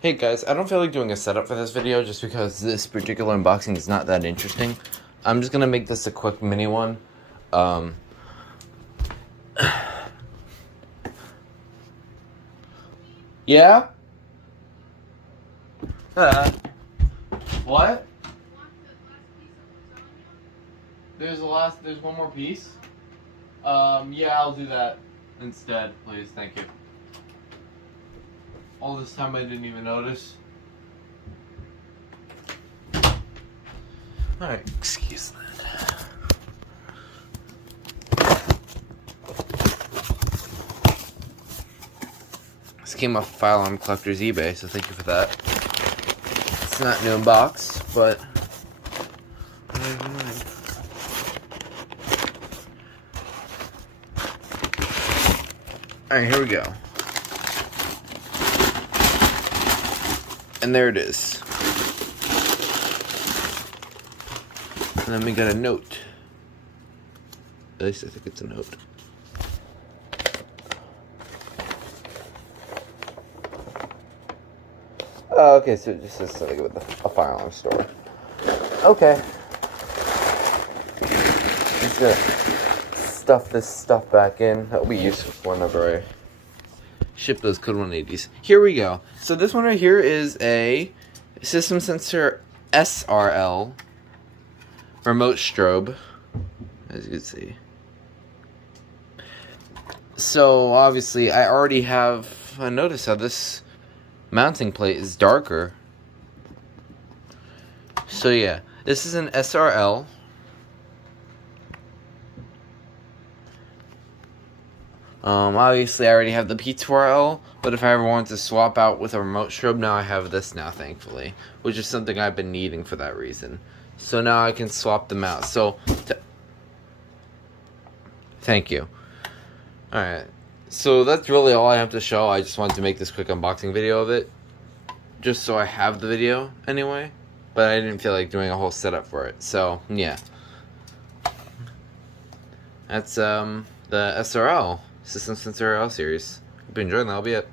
Hey guys, I don't feel like doing a setup for this video just because this particular unboxing is not that interesting. I'm just gonna make this a quick mini one. Yeah? What? There's one more piece? Yeah, I'll do that instead, please, thank you. All this time I didn't even notice. Alright, excuse that. This came off Firearm Collector's eBay, so thank you for that. It's not new in box, but never mind. Alright, here we go. And there it is. And then we got a note. At least I think it's a note. Oh, okay, so it just says something with a firearm store. Okay. Just gonna stuff this stuff back in. That'll be useful whenever I ship those Code 180s. Here we go. So this one right here is a system sensor SRL remote strobe, as you can see. So obviously I already have noticed how this mounting plate is darker. So yeah, this is an SRL. Obviously I already have the P2RL, but if I ever wanted to swap out with a remote strobe, now I have this now, thankfully, which is something I've been needing for that reason. So now I can swap them out. So, thank you. Alright, so that's really all I have to show. I just wanted to make this quick unboxing video of it, just so I have the video anyway, but I didn't feel like doing a whole setup for it. So, yeah. That's, the SRL. System Sensor RL series. Hope you enjoyed, and that'll be it.